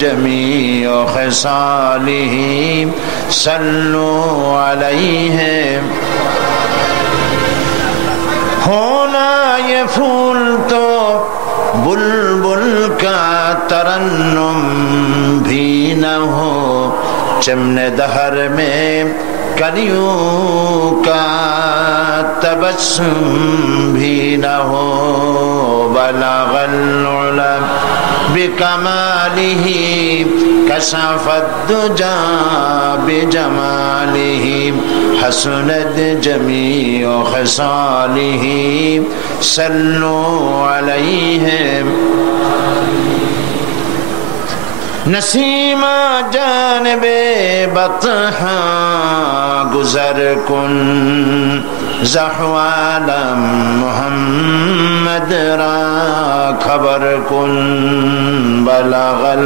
जमीअ खसालिही सल्लु अलैहि। होना ये फूल तो बुलबुल का तरन्नुम भी न हो, चमने दहर में कलियों का तबस्सुम भी न हो। बलगल उला बिकमालिही कशफत दुजा बिजमालिही हसनत जमीअ खसालिही सल्लु अलैहि। नसीमा जानबे बतहा गुजर कुन ज़हवालम मुहम्मद रा खबर कुन। बलगल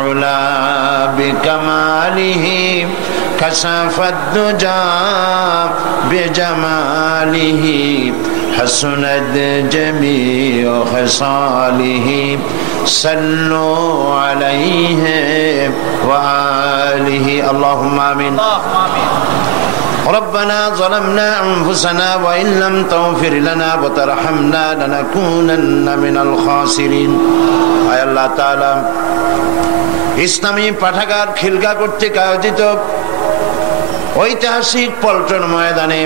उला बिकमालिही कशफत दुजा बिजमालिही हसनत जमीअ खसालिही सल्लु अलैहि व आलिहि। अल्लाहुम्मा आमीन। रब्बना ज़लमना अनफुसना व इन लम तग़फिर लना व तरहमना लनकूनन्ना मिनल खासिरिन। आय अल्लाह ताआला, ইসলামী পাঠাগার খিলগা কর্তৃক আয়োজিত ঐতিহাসিক পল্টন ময়দানে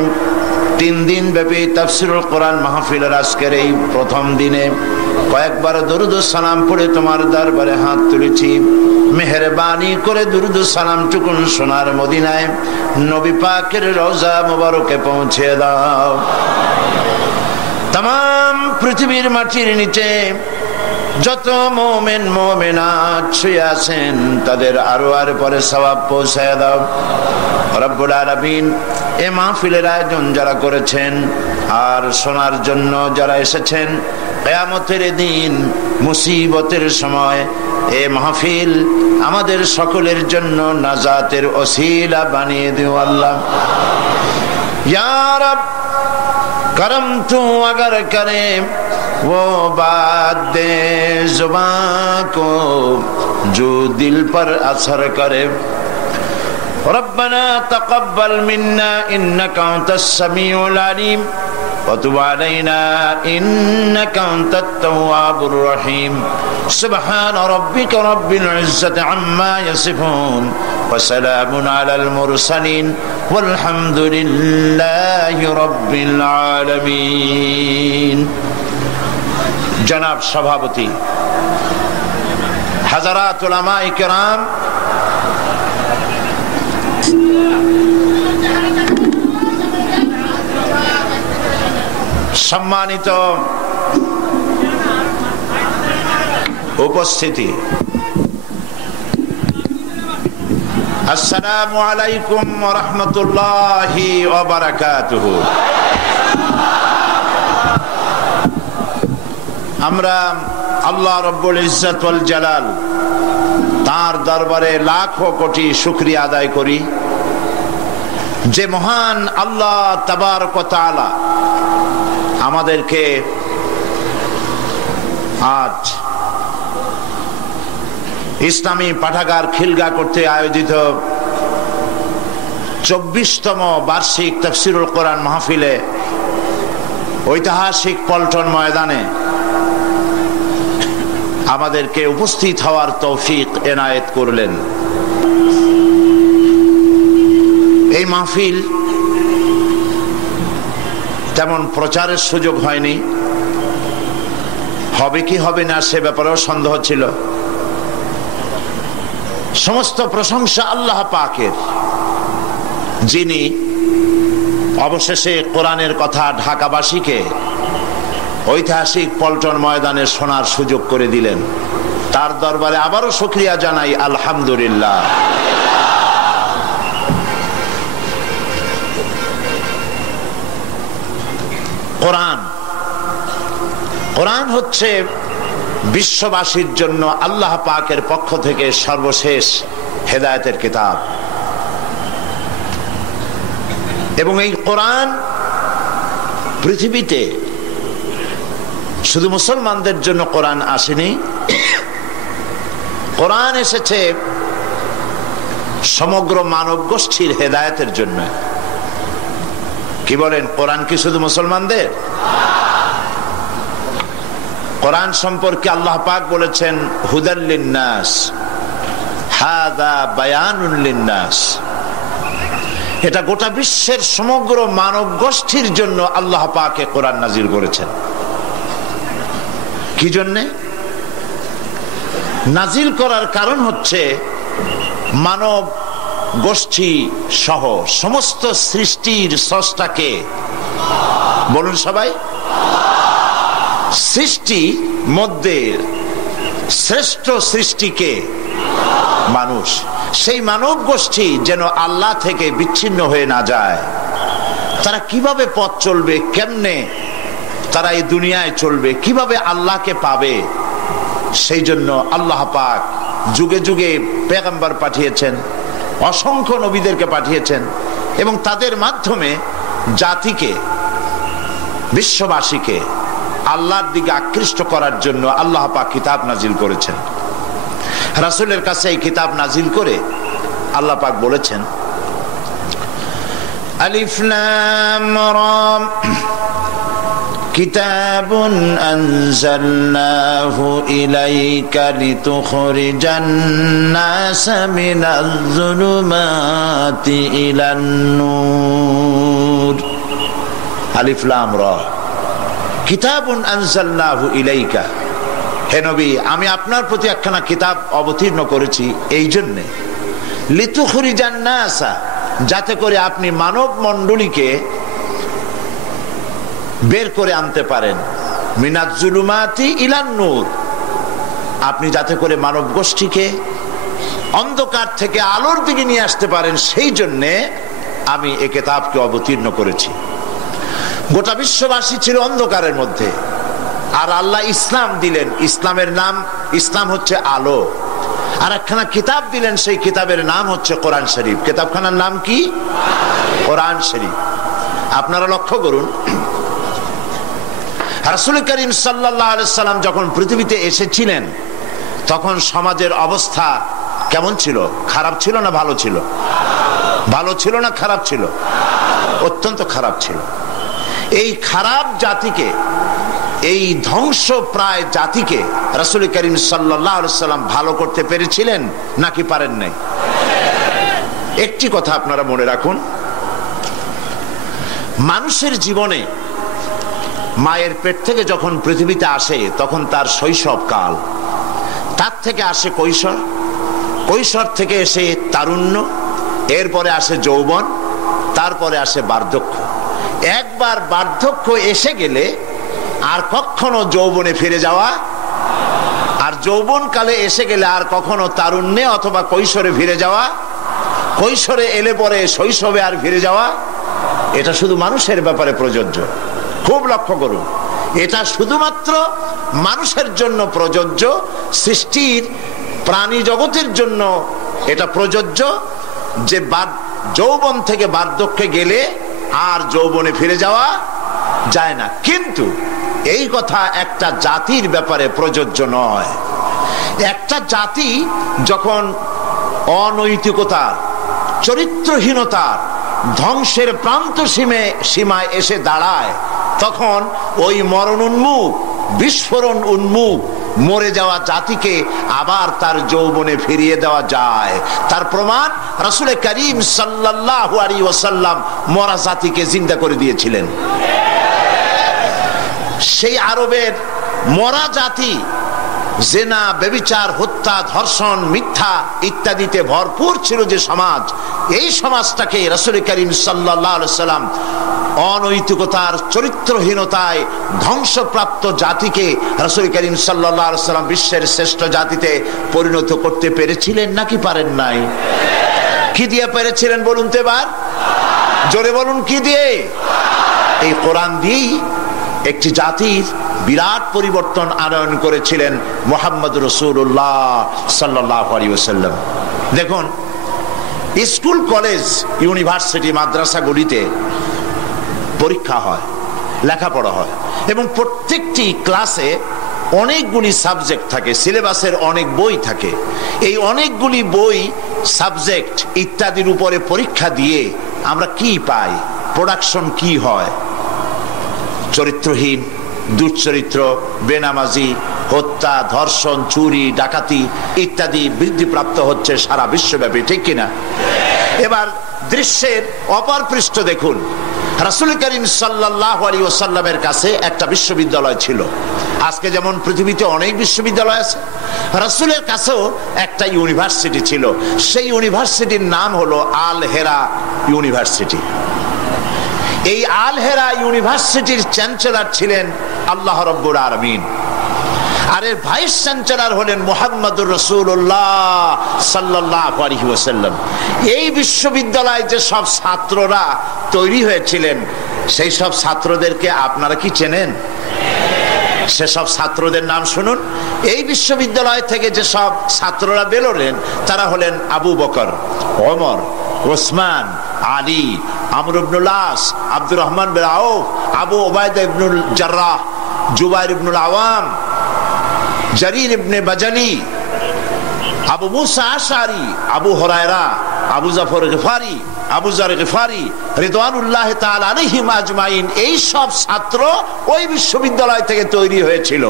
3 দিন ব্যাপী তাফসীরুল কোরআন মাহফিলের আজকের এই প্রথম দিনে কয়েকবার দরুদ ও সালাম পড়ে তোমার দরবারে হাত তুলেছি। মেহেরবানি করে দরুদ ও সালাম টুকুন সোনার মদিনায় নবী পাকের রওজা মোবারকে পৌঁছে দাও। तमाम পৃথিবীর মাটির নিচে যত মুমিন মুমিনাত শুয়ে আছেন তাদের আরো আর পরে সওয়াব পৌঁছায় দাও রব্বুল আলামিন। এই মাহফিলের আয়োজন যারা করেছেন আর শোনার জন্য যারা এসেছেন, কিয়ামতের দিন মুসিবতের সময় এই মাহফিল আমাদের সকলের জন্য নাজাতের ওসিলা বানিয়ে দিও আল্লাহ। ইয়া রব करम तू अगर करे वो बात दे जुबान को जो दिल पर असर करे। रब्बना तक़ब्बल मिन्ना इन्नका अंतस समीउल अलीम व तुब अलैना इन्नका अंतत तव्वाबुर रहीम। सुब्हान रब्बिका रब्बिल इज्जति अम्मा यसिफून व सलामुन अलल मुरसलीन वल्हम्दुलिल्लाहि रब्बिल आलमीन। जनाब सभापति, हज़रात उलमाए किराम, सम्मानित उपस्थिति, अस्सलामु अलैकुम व रहमतुल्लाहि व बाराकातुहु। আমরা আল্লাহ রব্বুল ইজ্জত ওয়াল জালাল তার দরবারে লাখো কোটি শুকরিয়া আদায় করি যে মহান আল্লাহ তাবারক ওয়া তাআলা আমাদেরকে আজ ইসলামী পাঠাগার খিলগা করতে আয়োজিত 24তম বার্ষিক তাফসীরুল কোরআন মাহফিলে ঐতিহাসিক পল্টন ময়দানে আমাদেরকে উপস্থিত হওয়ার তৌফিক এনায়েত করলেন। এই মাহফিল তেমন প্রচারের সুযোগ হয়নি, হবে কি হবে না সে ব্যাপারেও সন্দেহ ছিল। সমস্ত প্রশংসা আল্লাহ পাকের, যিনি অবশেষে কোরআনের কথা ঢাকাবাসীকে ঐতিহাসিক পল্টন ময়দানে শোনার সুযোগ করে দিলেন। তার দরবারে আবারও শুকরিয়া জানাই আলহামদুলিল্লাহ। কোরআন হচ্ছে বিশ্ববাসীর জন্য আল্লাহ পাকের পক্ষ থেকে সর্বশেষ হেদায়েতের কিতাব এবং এই কোরআন পৃথিবীতে শুধু মুসলমানদের জন্য কোরআন আসেনি, কোরআন এসেছে সমগ্র মানব গোষ্ঠীর হেদায়েতের জন্য। কি বলেন, কোরআন কি শুধু মুসলমানদের? কোরআন সম্পর্কে আল্লাহ পাক বলেছেন হুদাল লিন্নাস, হাদা বায়ানুল লিন্নাস। এটা গোটা বিশ্বের সমগ্র মানব গোষ্ঠীর জন্য আল্লাহ পাক কোরআন নাজিল করেছেন। কি জন্যে নাজিল করার কারণ হচ্ছে মানব গোষ্ঠী সহ সমস্ত সৃষ্টির স্রষ্টাকে, বলুন সবাই, সৃষ্টি মধ্যে শ্রেষ্ঠ সৃষ্টিকে মানুষ। সেই মানব গোষ্ঠী যেন আল্লাহ থেকে বিচ্ছিন্ন হয়ে না যায়। তারা কিভাবে পথ চলবে, কেমনে তারা এই দুনিয়ায় চলবে, কিভাবে আল্লাহকে পাবে, সেই জন্য আল্লাহ পাক যুগে যুগে পেগম্বর পাঠিয়েছেন, অসংখ্য নবীদেরকে পাঠিয়েছেন এবং তাদের মাধ্যমে জাতিকে, বিশ্ববাসীকে আল্লাহর দিকে আকৃষ্ট করার জন্য আল্লাহ পাক কিতাব নাজিল করেছেন। রাসূলের কাছে এই কিতাব নাজিল করে আল্লাহ পাক বলেছেন আলিফ লাম রা কিতাবুন আনজালনাহু ইলাইকা লিতুখরিজান নাস মিনাজ যুলুমাতি ইলান নূর। আলিফ লাম রা কিতাবুন আনজালনাহু ইলাইকা, হে নবী আমি আপনার প্রতি একখানা কিতাব অবতীর্ণ করেছি এই জন্যে, লিতুখরিজান নাস, যাতে করে আপনি মানব মণ্ডলীকে বের করে আনতে পারেন, মিনাজ যুলুমাতি ইলান নূর, আপনি যাতে করে মানব গোষ্ঠীকে অন্ধকার থেকে আলোর দিকে নিয়ে আসতে পারেন, সেই জন্যে আমি এই কিতাবকে অবতীর্ণ করেছি। গোটা বিশ্ববাসী ছিল অন্ধকারের মধ্যে, আর আল্লাহ ইসলাম দিলেন, ইসলামের নাম, ইসলাম হচ্ছে আলো, আর একখানা কিতাব দিলেন, সেই কিতাবের নাম হচ্ছে কোরআন শরীফ। কিতাবখানার নাম কি? কোরআন শরীফ। আপনারা লক্ষ্য করুন, রাসূল করিম সাল্লাল্লাহু আলাইহি সাল্লাম যখন পৃথিবীতে এসেছিলেন তখন সমাজের অবস্থা কেমন ছিল? খারাপ ছিল না ভালো ছিল? ভালো ছিল না খারাপ ছিল? অত্যন্ত খারাপ ছিল। এই খারাপ জাতিকে, এই ধ্বংস প্রায় জাতিকে রাসূল করিম সাল্লাল্লাহু আলাইহি সাল্লাম ভালো করতে পেরেছিলেন নাকি পারেন নাই? একটি কথা আপনারা মনে রাখুন, মানুষের জীবনে মায়ের পেট থেকে যখন পৃথিবীতে আসে তখন তার শৈশব কাল, তার থেকে আসে কৈশোর, কৈশোর থেকে এসে তারুণ্য, এরপরে আসে যৌবন, তারপরে আসে বার্ধক্য। একবার বার্ধক্য এসে গেলে আর কখনো যৌবনে ফিরে যাওয়া, আর যৌবন কালে এসে গেলে আর কখনো তারুণ্যে অথবা কৈশোরে ফিরে যাওয়া, কৈশোরে এলে পরে শৈশবে আর ফিরে যাওয়া, এটা শুধু মানুষের ব্যাপারে প্রযোজ্য। খুব লক্ষ্য করুন, এটা শুধুমাত্র মানুষের জন্য প্রযোজ্য, সৃষ্টির প্রাণী জগতের জন্য এটা প্রযোজ্য যে যৌবন থেকে বার্ধক্যে গেলে আর যৌবনে ফিরে যাওয়া যায় না। কিন্তু এই কথা একটা জাতির ব্যাপারে প্রযোজ্য নয়। একটা জাতি যখন অনৈতিকতার, চরিত্রহীনতার, ধ্বংসের প্রান্ত সীমায় এসে দাঁড়ায়, তখন ওই মরণ উন্মুখ, বিস্ফোরণ উন্মুখ মরে যাওয়া জাতিকে আবার তার যৌবনে ফিরিয়ে দেওয়া যায়। তার প্রমাণ রাসূল করিম সাল্লাল্লাহু আলাইহি ওয়াসাল্লাম মরা জাতিকে জিন্দা করে দিয়েছিলেন। সেই আরবের মরা জাতি জেনা, ব্যভিচার, হত্যা, ধর্ষণ, মিথ্যা ইত্যাদিতে ভরপুর ছিল যে সমাজ, এই সমাজটাকে রাসূল করিম সাল্লাল্লাহু আলাইহি ওয়াসাল্লাম অনৈতিকতার, চরিত্রহীনতায় ধ্বংসপ্রাপ্ত জাতিকে রাসূল করিম সাল্লাল্লাহু আলাইহি ওয়াসাল্লাম বিশ্বের শ্রেষ্ঠ জাতিতে পরিণত করতে পেরেছিলেন নাকি পারেন নাই? কি দিয়ে পেরেছিলেন বলুন তো এবার? জোরে বলুন, কি দিয়ে? এই কোরআন দিয়েই একটি জাতির বিরাট পরিবর্তন আনয়ন করেছিলেন মুহাম্মদ রাসূলুল্লাহ সাল্লাল্লাহু আলাইহি ওয়াসাল্লাম। দেখুন, স্কুল, কলেজ, ইউনিভার্সিটি, মাদ্রাসাগুলিতে পরীক্ষা হয়, লেখাপড়া হয় এবং প্রত্যেকটি ক্লাসে অনেকগুলি সাবজেক্ট থাকে, সিলেবাসের অনেক বই থাকে। এই অনেকগুলি বই, সাবজেক্ট ইত্যাদির উপরে পরীক্ষা দিয়ে আমরা কি পাই, প্রোডাকশন কি হয়? চরিত্রহীন, দুশ্চরিত্র, বেনামাজি, হত্যা, ধর্ষণ, চুরি, ডাকাতি ইত্যাদি বৃদ্ধিপ্রাপ্ত হচ্ছে সারা বিশ্বব্যাপী, ঠিক কিনা? এবার দৃশ্যের অপর পৃষ্ঠ দেখুন। রাসূল করিম সাল্লাল্লাহু আলাইহি ওয়াসাল্লামের কাছে একটা বিশ্ববিদ্যালয় ছিল। আজকে যেমন পৃথিবীতে অনেক বিশ্ববিদ্যালয় আছে, রাসূলের কাছেও একটা ইউনিভার্সিটি ছিল। সেই ইউনিভার্সিটির নাম হলো আল হেরা ইউনিভার্সিটি। এই আল হেরা ইউনিভার্সিটির চ্যান্সেলর ছিলেন আল্লাহ রাব্বুল আলামিন, আর এর ভাইস চ্যান্সেলর হলেন মুহাম্মদুর রাসূলুল্লাহ সাল্লাল্লাহু আলাইহি ওয়াসাল্লাম। এই বিশ্ববিদ্যালয়ে যে সব ছাত্ররা তৈরি হয়েছিলেন, সেই সব ছাত্রদেরকে আপনারা কি চেনেন? সেসব ছাত্রদের নাম শুনুন। এই বিশ্ববিদ্যালয় থেকে যে সব ছাত্ররা বেরোলেন, তারা হলেন আবু বকর, ওমর, ওসমান, আলী, আমর ইবনুল আস, আব্দুর রহমান বিন আউফ, আবু উবাইদা ইবনুল জাররাহ, জুবাইর ইবনুল আওয়াম, জারির ইবনে বাজালি, আবু মুসা আশআরী, আবু হুরায়রা, আবু জাফর গিফারি, আবু যার গিফারি রিদওয়ানুল্লাহ তাআলা আলাইহিম আজমাইন। এই সব ছাত্র ওই বিশ্ববিদ্যালয় থেকে তৈরি হয়েছিল।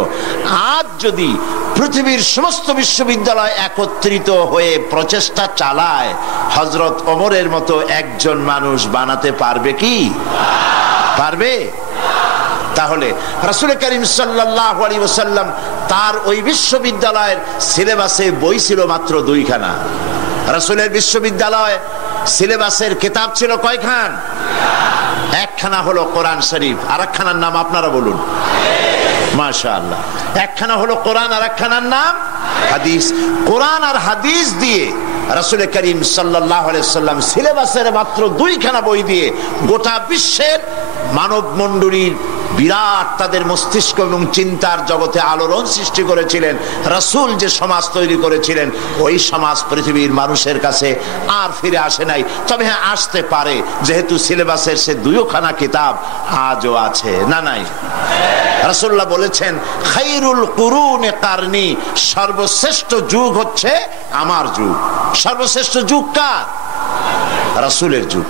আজ যদি পৃথিবীর সমস্ত বিশ্ববিদ্যালয় একত্রিত হয়ে প্রচেষ্টা চালায়, হযরত ওমরের মতো একজন মানুষ বানাতে পারবে কি? পারবে? তাহলে রাসূল করিম সাল্লাল্লাহু আলাইহি ওয়াসাল্লাম তার ওই বিশ্ববিদ্যালয়ের সিলেবাসে বই ছিল মাত্র 2খানা। রাসূলের বিশ্ববিদ্যালয় সিলেবাসের কিতাব ছিল কয়খান? একখানা হলো কোরআন শরীফ, আর একখানার নাম আপনারা বলুন। মাশাআল্লাহ। একখানা হলো কোরআন, আর একখানার নাম হাদিস। কোরআন আর হাদিস দিয়ে রাসূল করিম সাল্লাল্লাহু আলাইহি ওয়াসাল্লাম সিলেবাসের মাত্র 2খানা বই দিয়ে গোটা বিশ্বের মানব মণ্ডলীর বিরাট তাদের মস্তিষ্ক এবং চিন্তার জগতে আলোড়ন সৃষ্টি করেছিলেন। রাসূল যে সমাজ তৈরি করেছিলেন, ওই সমাজ পৃথিবীর মানুষের কাছে আর ফিরে আসে নাই। তবে হ্যাঁ, আসতে পারে, যেহেতু সিলেবাসের সে 2খানা কিতাব আজও আছে। না নাই? রাসূলুল্লাহ বলেছেন, খায়রুল কুরুনি কারনি, সর্বশ্রেষ্ঠ যুগ হচ্ছে আমার যুগ। সর্বশ্রেষ্ঠ যুগ কার? রাসূলের যুগ।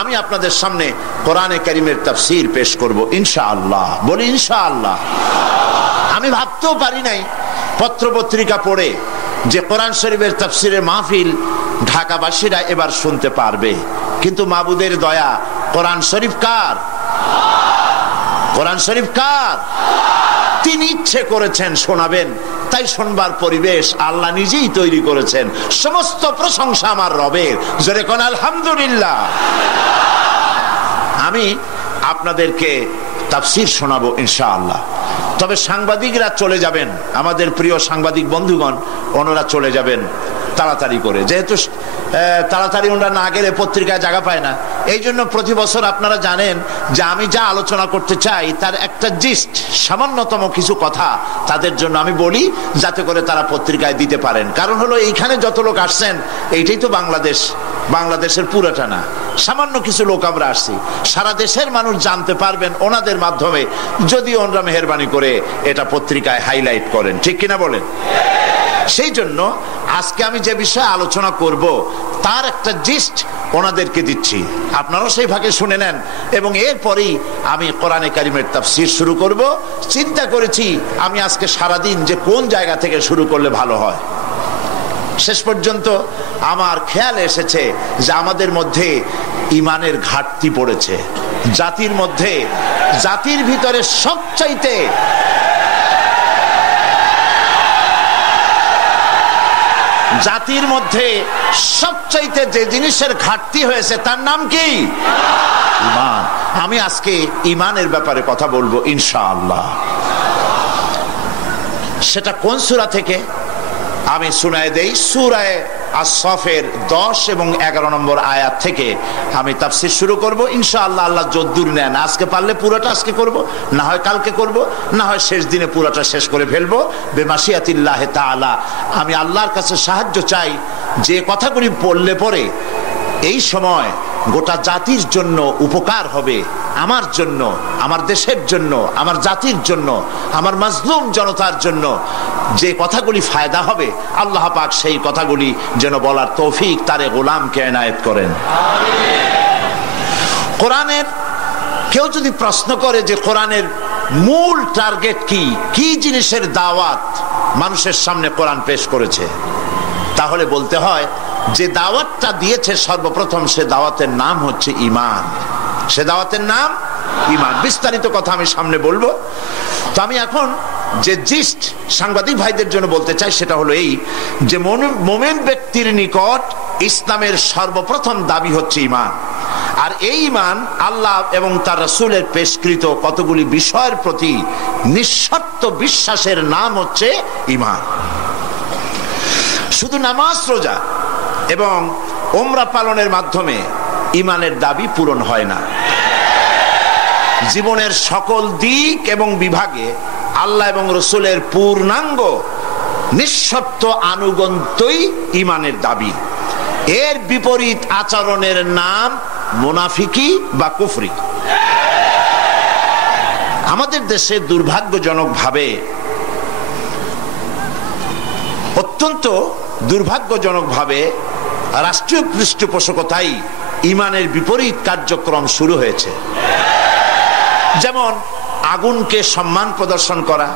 আমি আপনাদের সামনে কোরআনে কারীমের তাফসীর পেশ করব ইনশাআল্লাহ। বলি ইনশাআল্লাহ। আমি ভাবতেও পারি নাই পত্র পত্রিকা পড়ে যে কোরআন শরীফের তাফসীরের মাহফিল ঢাকাবাসীরা এবার শুনতে পারবে। কিন্তু মাবুদের দয়া, কোরআন শরীফ কার? কোরআন শরীফ কার? তিনি ইচ্ছে করেছেন শোনাবেন, তাই শুনবার পরিবেশ আল্লাহ নিজেই তৈরি করেছেন। সমস্ত প্রশংসা আমার রবের। জোরে কোন আলহামদুলিল্লাহ। আমি আপনাদেরকে তাফসীর শোনাবো ইনশাআল্লাহ। তবে সাংবাদিকরা চলে যাবেন, আমাদের প্রিয় সাংবাদিক বন্ধুগণ, ওনারা চলে যাবেন তাড়াতাড়ি করে, যেহেতু তাড়াতাড়ি ওনারা না গেলে পত্রিকায় জায়গা পায় না। এই জন্য প্রতি বছর আপনারা জানেন যে আমি যা আলোচনা করতে চাই তার একটা জিস্ট, সামান্যতম কিছু কথা তাদের জন্য আমি বলি, যাতে করে তারা পত্রিকায় দিতে পারেন। কারণ হলো, এইখানে যত লোক আসছেন, এইটাই তো বাংলাদেশ, বাংলাদেশের পুরোটা না, সামান্য কিছু লোক আমরা আসছি। সারা দেশের মানুষ জানতে পারবেন ওনাদের মাধ্যমে, যদি ওনারা মেহেরবানি করে এটা পত্রিকায় হাইলাইট করেন। ঠিক কিনা বলেন? সেই জন্য আজকে আমি যে বিষয়ে আলোচনা করব তার একটা জিস্ট ওনাদেরকে দিচ্ছি, আপনারাও সেই ভাগে শুনে নেন। এবং এরপরেই আমি কোরআনে কারীমের তাফসীর শুরু করব। চিন্তা করেছি আমি আজকে সারাদিন যে কোন জায়গা থেকে শুরু করলে ভালো হয়। শেষ পর্যন্ত আমার খেয়াল এসেছে যে আমাদের মধ্যে ঈমানের ঘাটতি পড়েছে। জাতির মধ্যে, জাতির ভিতরে সবচাইতে জাতির মধ্যে সবচাইতে যে জিনিসের ঘাটতি হয়েছে তার নাম কি? ঈমান। আমি আজকে ঈমানের ব্যাপারে কথা বলবো ইনশাআল্লাহ। সেটা কোন সূরা থেকে আমি শোনায় দেই। সূরা আস-সাফের 10 এবং 11 নম্বর আয়াত থেকে আমি তাফসীর শুরু করব ইনশাআল্লাহ। আল্লাহ যদ্দুর নেন, আজকে পারলে পুরোটা আজকে করব, না হয় কালকে করব, না হয় শেষ দিনে পুরোটা শেষ করে ফেলবো বেমাশিয়াতিল্লাহ তাআলা। আমি আল্লাহর কাছে সাহায্য চাই যে কথাগুলি পড়লে পরে এই সময় গোটা জাতির জন্য উপকার হবে। আমার জন্য, আমার দেশের জন্য, আমার জাতির জন্য, আমার মাজলুম জনতার জন্য যে কথাগুলি ফায়দা হবে, আল্লাহ পাক সেই কথাগুলি যেন বলার তৌফিক তারে গোলামকে এনায়েত করেন। কোরআনের কেউ যদি প্রশ্ন করে যে কোরআনের মূল টার্গেট কি, কি জিনিসের দাওয়াত মানুষের সামনে কোরআন পেশ করেছে, তাহলে বলতে হয় যে দাওয়াতটা দিয়েছে সর্বপ্রথম, সে দাওয়াতের নাম হচ্ছে ঈমান। সে দাওয়াতের নাম ঈমান। বিস্তারিত কথা আমি সামনে বলবো। তো আমি এখন যে জিস্ট সাংবাদিক ভাইদের জন্য বলতে চাই সেটা হলো এই, যে মুমিন ব্যক্তির নিকট ইসলামের সর্বপ্রথম দাবি হচ্ছে ঈমান। আর এই ঈমান আল্লাহ এবং তার রাসূলের পেশকৃত কতগুলি বিষয়ের প্রতি নিঃশর্ত বিশ্বাসের নাম হচ্ছে ঈমান। শুধু নামাজ, রোজা এবং উমরা পালনের মাধ্যমে ঈমানের দাবি পূরণ হয় না। জীবনের সকল দিক এবং বিভাগে আল্লাহ এবং রাসূলের পূর্ণাঙ্গ নিঃশর্ত আনুগত্যই ঈমানের দাবি। এর বিপরীত আচরণের নাম মুনাফিকি বা কুফরি। আমাদের দেশে দুর্ভাগ্যজনকভাবে, অত্যন্ত দুর্ভাগ্যজনকভাবে রাষ্ট্রীয় পৃষ্ঠপোষকতায় ঈমানের বিপরীত কার্যক্রম শুরু হয়েছে। যেমন আগুনকে সম্মান প্রদর্শন করা,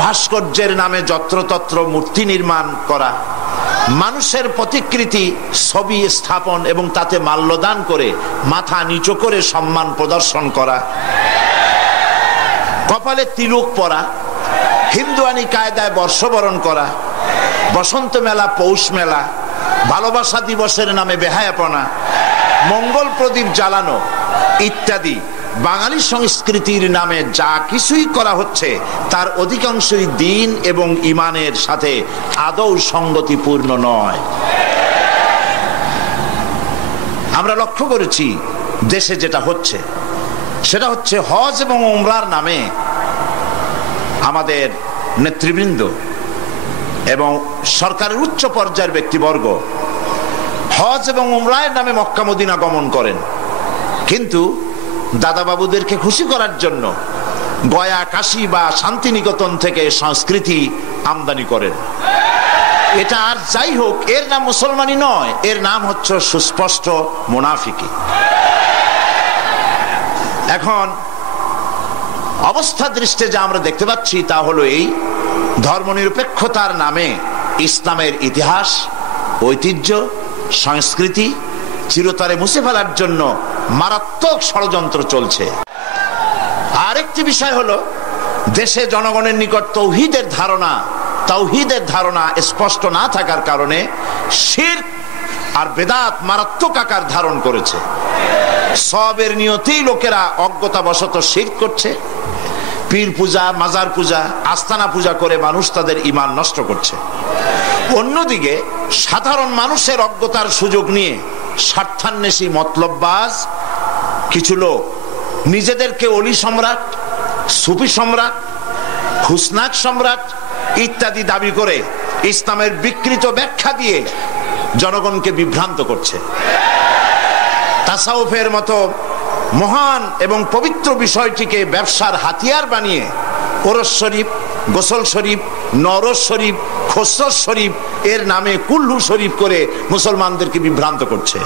ভাস্কর্যের নামে যত্রতত্র মূর্তি নির্মাণ করা, মানুষের প্রতিকৃতি ছবি স্থাপন এবং তাতে মাল্যদান করে মাথা নিচু করে সম্মান প্রদর্শন করা, কপালে তিলক পরা, হিন্দুয়ানি কায়দায় বর্ষবরণ করা, বসন্ত মেলা, পৌষ মেলা, ভালোবাসা দিবসের নামে বেহায়াপনা, মঙ্গল প্রদীপ জ্বালানো ইত্যাদি বাঙালি সংস্কৃতির নামে যা কিছুই করা হচ্ছে তার অধিকাংশই দ্বীন এবং ঈমানের সাথে আদৌ সঙ্গতিপূর্ণ নয়। আমরা লক্ষ্য করেছি দেশে যেটা হচ্ছে সেটা হচ্ছে হজ এবং উমরার নামে আমাদের নেতৃবৃন্দ এবং সরকারের উচ্চ পর্যায়ের ব্যক্তিবর্গ হজ এবং উমরার নামে মক্কা মদিনা গমন করেন, কিন্তু দাদা বাবুদেরকে খুশি করার জন্য গয়া, কাশী বা শান্তিনিকেতন থেকে সংস্কৃতি আমদানি করেন। এটা আর যাই হোক, এর নাম মুসলমানি নয়, এর নাম হচ্ছে সুস্পষ্ট মুনাফিকি। এখন অবস্থা দৃষ্টে যা আমরা দেখতে পাচ্ছি তা হলো এই, ধর্মনিরপেক্ষতার নামে ইসলামের ইতিহাস, ঐতিহ্য, সংস্কৃতি চিরতরে মুছে ফেলার জন্য মারাত্মক ষড়যন্ত্র চলছে। আরেকটি বিষয় হলো, দেশে জনগণের নিকট তাওহীদের ধারণা স্পষ্ট না থাকার কারণে শিরক আর বেদাত মারাত্মক আকার ধারণ করেছে। সওয়াবের নিয়তেই লোকেরা অজ্ঞতাবশত শিরক করছে, পীর পূজা, মাজার পূজা, আস্তানা পূজা করে মানুষ তাদের ঈমান নষ্ট করছে। অন্যদিকে সাধারণ মানুষের অজ্ঞতার সুযোগ নিয়ে স্বার্থান্বেষী মতলববাজ কিছু লোক নিজেদেরকে অলি সম্রাট, সুফি সম্রাট, হুসনাক সম্রাট ইত্যাদি দাবি করে ইসলামের বিকৃত ব্যাখ্যা দিয়ে জনগণকে বিভ্রান্ত করছে। তাসাউফের মতো মহান এবং পবিত্র বিষয়টিকে ব্যবসার হাতিয়ার বানিয়ে ওরস শরীফ, গোসল শরীফ, নরস শরীফ, খসরস শরীফ এর নামে কুল্লু শরীফ করে মুসলমানদেরকে বিভ্রান্ত করছে।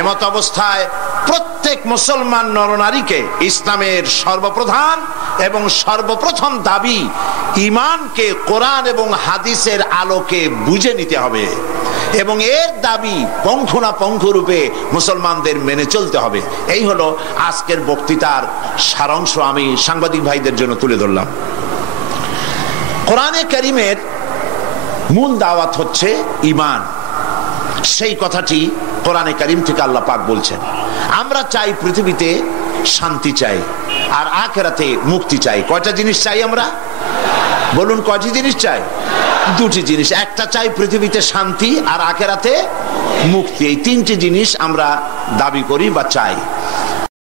এমত অবস্থায় প্রত্যেক মুসলমান নরনারীকে ইসলামের সর্বপ্রধান এবং সর্বপ্রথম দাবি ঈমানকে কোরআন এবং হাদিসের আলোকে বুঝে নিতে হবে এবং এর দাবি পঙ্খু রূপে মুসলমানদের মেনে চলতে হবে। এই হলো আজকের বক্তৃতার সারাংশ আমি সাংবাদিক ভাইদের জন্য তুলে ধরলাম। কোরআনে কারীমের মূল দাওয়াত হচ্ছে ঈমান। সেই কথাটি কোরআনে কারীম থেকে আল্লাহ পাক বলছেন। আমরা চাই পৃথিবীতে শান্তি চাই আর আখিরাতে মুক্তি চাই। কয়টা জিনিস চাই আমরা? বলুন, কয়টি জিনিস চাই? দুটি জিনিস। একটা চাই পৃথিবীতে শান্তি আর আখিরাতে মুক্তি। এই তিনটি জিনিস আমরা দাবি করি বা চাই।